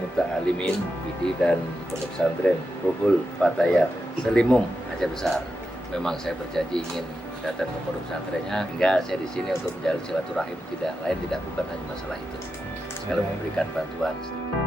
Muta'alimin Bidi dan Pondok Pesantren Ruhul Fatayat Selimum Aceh Besar. Memang saya berjanji ingin datang ke pondok pesantrennya, hingga saya di sini untuk menjalin silaturahim, tidak lain tidak bukan hanya masalah itu, sekali memberikan bantuan sedikit.